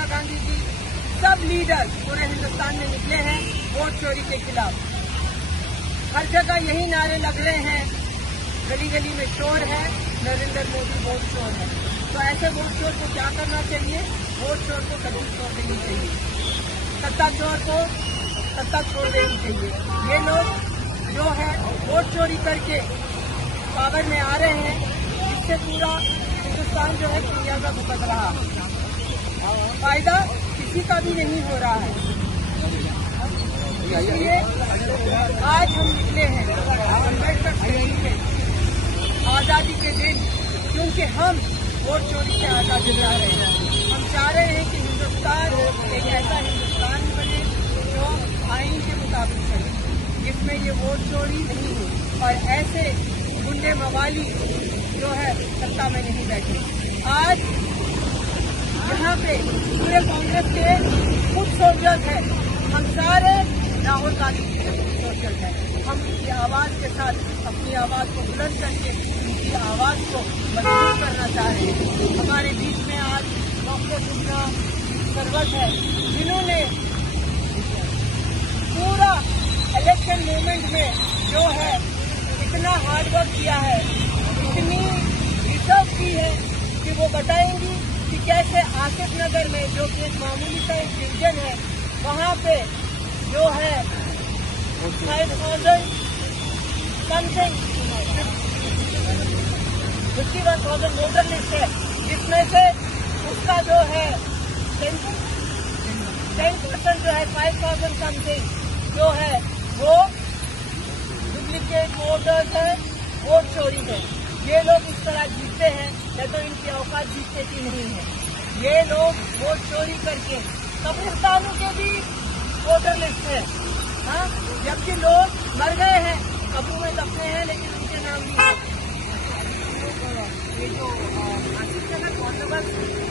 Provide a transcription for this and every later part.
प्रियंका गांधी जी, सब लीडर पूरे हिंदुस्तान में निकले हैं वोट चोरी के खिलाफ। हर जगह यही नारे लग रहे हैं, गली गली में चोर है, नरेंद्र मोदी वोट चोर है। तो ऐसे वोट चोर को क्या करना चाहिए? वोट चोर को कभी छोड़ देनी चाहिए, सत्ता चोर को सत्ता छोड़ देनी चाहिए। ये लोग जो है वोट चोरी करके पावर में आ रहे हैं, इससे पूरा हिंदुस्तान जो है खमियाजा भुगत रहा है, फायदा किसी का भी नहीं हो रहा है। इसलिए आज हम निकले हैं अम्बेडकर जयंती में, आज़ादी के दिन, क्योंकि हम वोट चोरी से आज़ादी दिला रहे हैं। हम चाह रहे हैं कि हिंदुस्तान एक ऐसा हिंदुस्तान बने जो आईन के मुताबिक चले, जिसमें ये वोट चोरी नहीं हो और ऐसे गुंडे मवाली जो है सत्ता में नहीं बैठे। आज यहाँ पे पूरे कांग्रेस के कुछ सोल्जर्स हैं, हम सारे राहुल गांधी के सोल्जर्स हैं। हम इनकी आवाज के साथ अपनी आवाज को बुलंद करके इनकी आवाज को मजबूत करना चाह रहे हैं। हमारे बीच में आज डॉक्टर सुषमा सरवत है, जिन्होंने पूरा इलेक्शन मूवमेंट में जो है इतना हार्डवर्क किया है, इतनी रिसर्च की है कि वो बताएंगी कि कैसे आसिफ नगर में, जो कि एक मामूली सा एक डिवीजन है, वहाँ पे जो है 51,000 वोटर लिस्ट है, जिसमें से उसका जो है 10% जो है 5,000 समथिंग जो है वो डुप्लीकेट वोटर्स है, वोट चोरी है। ये लोग इस तरह जीतते हैं, या तो इनकी औकात जीतने की नहीं है। ये लोग वोट चोरी करके कब्रिस्तानों के भी वोटर लिस्ट है, हाँ, जबकि लोग मर गए हैं, कब्रों में दफने हैं, लेकिन उनके नाम भी है। ये जो आसिफ नगर बंदोबस्त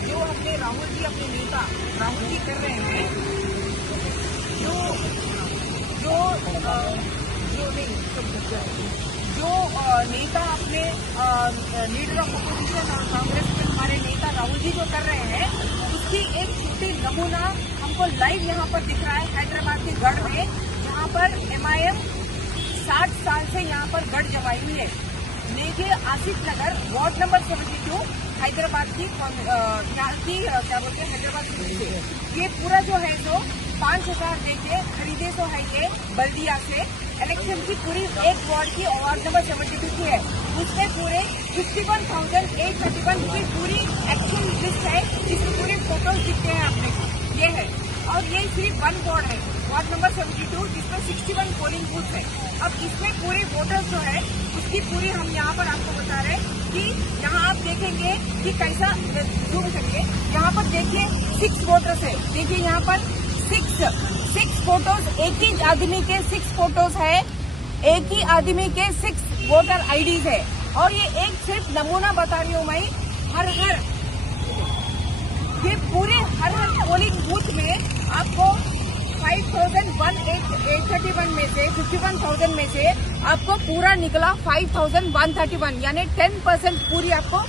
जो अपने राहुल जी, अपने नेता राहुल जी कर रहे हैं, जो नेता अपने लीडर ऑफ अपोजिशन और कांग्रेस के हमारे नेता राहुल जी जो कर रहे हैं, उसकी एक छोटी नमूना हमको लाइव यहाँ पर दिख रहा है हैदराबाद के गढ़ में, जहाँ पर MIM 60 साल से यहाँ पर गढ़ जमाई हुई है। लेके आसिफ नगर वार्ड नंबर 72 हैदराबाद की क्या बोलते हैं, हैदराबाद से ये पूरा जो है जो 5,000 देके खरीदे तो है ये बल्दिया से। इलेक्शन की पूरी एक वार्ड की वार्ड नंबर 72 की है, उसमें पूरे 51,831 की पूरी एक्शन लिस्ट है, जिसमें पूरे फोटोज दिखते हैं आपने को, ये है। और ये सिर्फ 1 वार्ड है, वार्ड नंबर 72, जिसमें 61 पोलिंग बूथ है। अब इसमें पूरे वोटर्स जो है उसकी पूरी हम यहाँ पर आपको बता रहे हैं कि यहाँ आप देखेंगे कि कैसा जूम करिए, यहाँ पर देखिए 6 वोटर्स है। देखिए यहाँ पर 6 फोटोज, एक ही आदमी के 6 फोटोज है, एक ही आदमी के 6 वोटर IDs है। और ये एक सिर्फ नमूना बता रही हूँ मैं, ये पूरे हर पोलिंग बूथ में आपको 5,131 में से 51,000 में से आपको पूरा निकला 5,131, यानी 10% पूरी आपको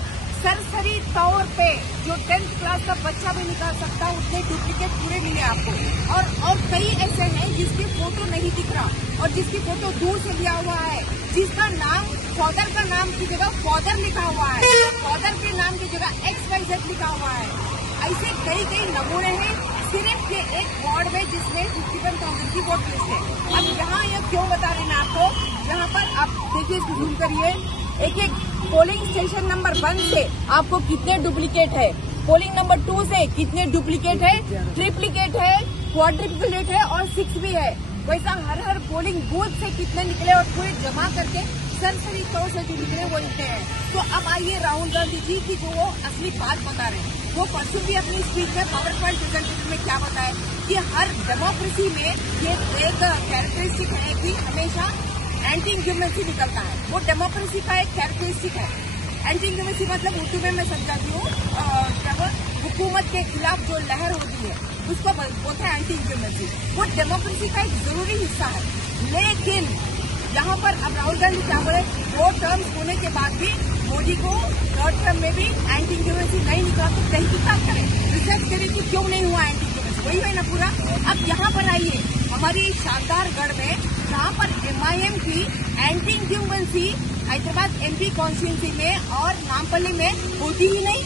सरसरी तौर पे जो 10th क्लास का बच्चा भी निकाल सकता है, उतने डुप्लीकेट पूरे मिले आपको। और कई ऐसे हैं जिसकी फोटो नहीं दिख रहा और जिसकी फोटो दूर से लिया हुआ है, जिसका नाम फादर का नाम की जगह फादर लिखा हुआ है, फादर के नाम की जगह XYZ लिखा हुआ है। ऐसे कई नमूने हैं सिर्फ ये एक वार्ड में, जिसमें 51,000 की वोट लिस्ट है। अब यहाँ ये क्यों बता रहे हैं आपको, यहाँ पर आप देखिए, इसको जूम करिए, एक पोलिंग स्टेशन नंबर 1 से आपको कितने डुप्लीकेट है, पोलिंग नंबर 2 से कितने डुप्लीकेट है, ट्रिप्लीकेट है, क्वाड्रिप्लेट है और 6 भी है। वैसा हर पोलिंग बूथ से कितने निकले और पूरे जमा करके सरसरी तौर से जो निकले वो निकले हैं। तो अब आइए राहुल गांधी जी की जो वो असली बात बता रहे हैं, वो परसों भी अपनी स्पीच में पावर पॉइंट प्रेजेंटेशन में क्या बताया कि हर डेमोक्रेसी में ये एक कैरेक्टरिस्टिक है कि हमेशा एंटी इंक्यूमेंसी निकलता है। वो डेमोक्रेसी का एक कैरेक्टरिस्टिक है। एंटी इंक्यूमेंसी मतलब उर्दू में मैं समझाती हूँ, जब हुकूमत के खिलाफ जो लहर होती है उसको बोलते हैं एंटी इंक्यूमेंसी। वो डेमोक्रेसी का एक जरूरी हिस्सा है। लेकिन यहाँ पर अब राहुल गांधी क्या बोले, 4 टर्म्स होने के बाद भी मोदी को 3rd टर्म में भी एंटी इंक्यूमेंसी नहीं निकला, तो कहीं की बात करें, रिसर्च करें कि क्यों नहीं हुआ है ना पूरा। अब यहाँ पर आइए हमारी शानदार गढ़ में, जहाँ पर MIM की एंटी इंक्यूबेंसी हैदराबाद MP कॉन्स्टिट्यूंसी में और नामपल्ली में होती ही नहीं,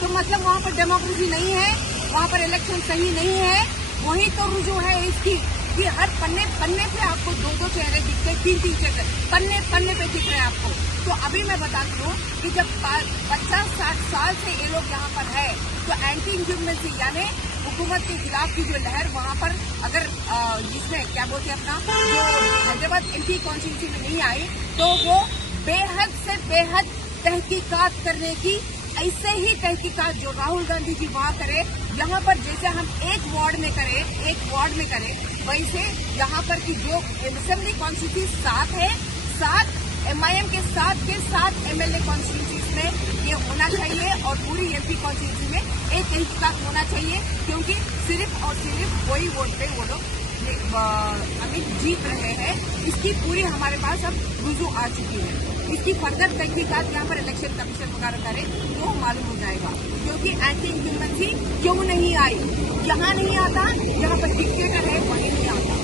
तो मतलब वहाँ पर डेमोक्रेसी नहीं है, वहाँ पर इलेक्शन सही नहीं है। वही तो रुजू है इसकी कि हर पन्ने पे आपको दो चेहरे दिखते, तीन चेहरे पन्ने पे दिख रहे हैं आपको। तो अभी मैं बताती हूँ कि जब 50-60 साल से ये लोग यहाँ पर है, तो एंटी इंक्यूबेंसी यानी हुकूमत के खिलाफ की जो लहर वहाँ पर अगर जिसमें क्या बोलते हैं अपना जो हैदराबाद MP कॉन्स्टिट्यूंसी में नहीं आई, तो वो बेहद से बेहद तहकीकात करने की, ऐसे ही तहकीकात जो राहुल गांधी जी वहाँ करे, यहाँ पर जैसे हम एक वार्ड में करें वैसे यहाँ पर की जो असेंबली कॉन्स्टिट्यूंसी 7 है, 7 MIM के 7 MLA कॉन्स्टिट्यूंसीज में ये होना चाहिए और पूरी MP कॉन्स्टिट्यूंसी में एक तहकीकात होना चाहिए, क्योंकि सिर्फ और सिर्फ वही वोट पे वो लोग जीत रहे हैं। इसकी पूरी हमारे पास अब रुजू आ चुकी है। इसकी फर्दर तहकीकात यहाँ पर इलेक्शन कमीशन वगैरह करे तो मालूम हो जाएगा, क्योंकि एंटी इंक्यूबेंसी क्यों नहीं आई। यहाँ नहीं आता, यहाँ पर डिक्टेटर है वहीं नहीं आता।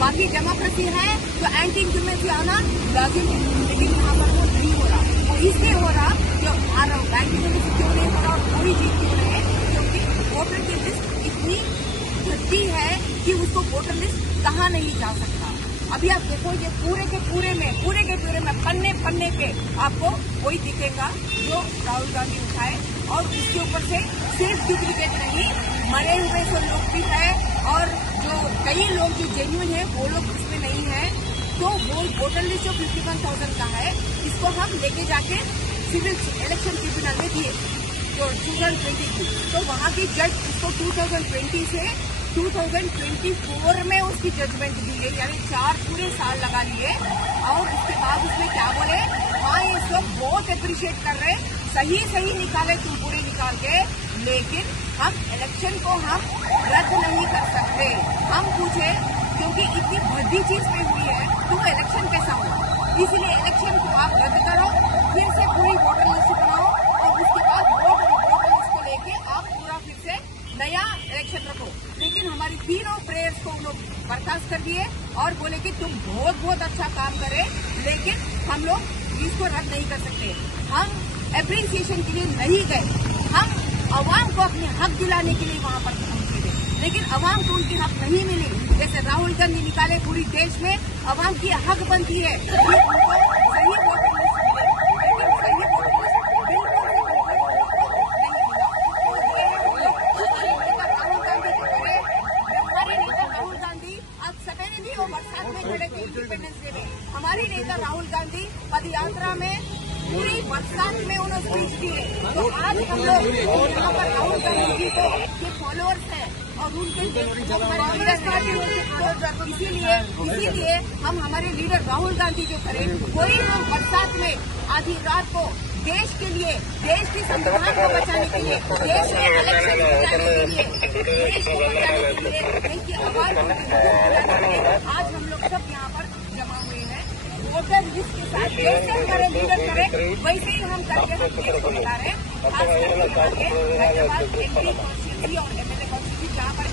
बाकी डेमोक्रेसी है तो एंटी इंक्यूबेंसी आना लाजिम है, लेकिन यहाँ पर वो नहीं हो रहा। वो इसलिए हो रहा जो एंटी इंक्यूबेंसी क्यों नहीं हो रहा और कोई जीत क्यों रहे, क्योंकि वोटर की लिस्ट इतनी घटी है कि उसको वोटर लिस्ट कहाँ नहीं जा सकता। अभी आप देखो ये पूरे के पूरे में पन्ने पे आपको वही दिखेगा जो राहुल गांधी उठाए, और उसके ऊपर से सिर्फ डुप्लीकेट नहीं, मरे हुए जो लोग भी है और जो कई लोग जो जेन्युइन है वो लोग उसमें नहीं है। तो वो वोटर लिस्ट जो 51,000 का है, इसको हम लेके जाके सिविल इलेक्शन ट्रिब्यूनल में दिए जो 2020 की, तो वहाँ की जज इसको 2020 से 2024 में उसकी जजमेंट दी गई, यानी 4 पूरे साल लगा लिए। और उसके बाद उसमें क्या बोले, हाँ ये सब बहुत अप्रिशिएट कर रहे, सही निकाले तुम पूरे निकाल के, लेकिन हम इलेक्शन को हम रद्द नहीं कर सकते। हम पूछे क्योंकि इतनी बड़ी चीज पे हुई है तो इलेक्शन कैसा हो, इसलिए इलेक्शन को आप रद्द करो, फिर से पूरी वोटर लिस्ट बनाओ और उसके बाद वोटर लिस्ट को लेके आप पूरा फिर से नया इलेक्शन रखो। लेकिन हमारी तीनों प्रेयर्स को लोग बर्खास्त कर दिए और बोले कि तुम बहुत अच्छा काम करे, लेकिन हम लोग इसको रद्द नहीं कर सकते। हम एप्रिसिएशन के लिए नहीं गए, हम अवाम को अपने हक दिलाने के लिए वहाँ पर पहुंचे थे, लेकिन अवाम को उनकी हक नहीं मिली। जैसे राहुल गांधी निकाले पूरी देश में, अवाम की हक बनती है कि उनको सही वोटर लिस्ट मिले, लेकिन सही वोटर लिस्ट राहुल गांधी आज सवेरे भी वो बरसात में खड़े थे इंडिपेंडेंस डे में। हमारे नेता राहुल गांधी पद यात्रा में पूरी बरसात में उन्होंने स्पीच दिए। तो आज हम लोग यहाँ पर राहुल गांधी जी को के फॉलोअर्स हैं और उनके इसीलिए हम हमारे लीडर राहुल गांधी जो करें, कोई हम बरसात में आधी रात को देश के लिए, देश की संविधान को बचाने के लिए, देश में इलेक्शन बचाने के लिए, देश को बचाने के लिए, देश की आवाज आज हम लोग सब यहाँ पर जमा हुए हैं। वोटर लिस्ट के साथ जैसे हमारे लीडर करें वैसे ही हम करके हम देश को बता रहे हैं। खास करके हैदराबाद MP कॉन्स्टिट्यूंसी और MLA कॉन्स्टिट्यूंसी जहाँ पर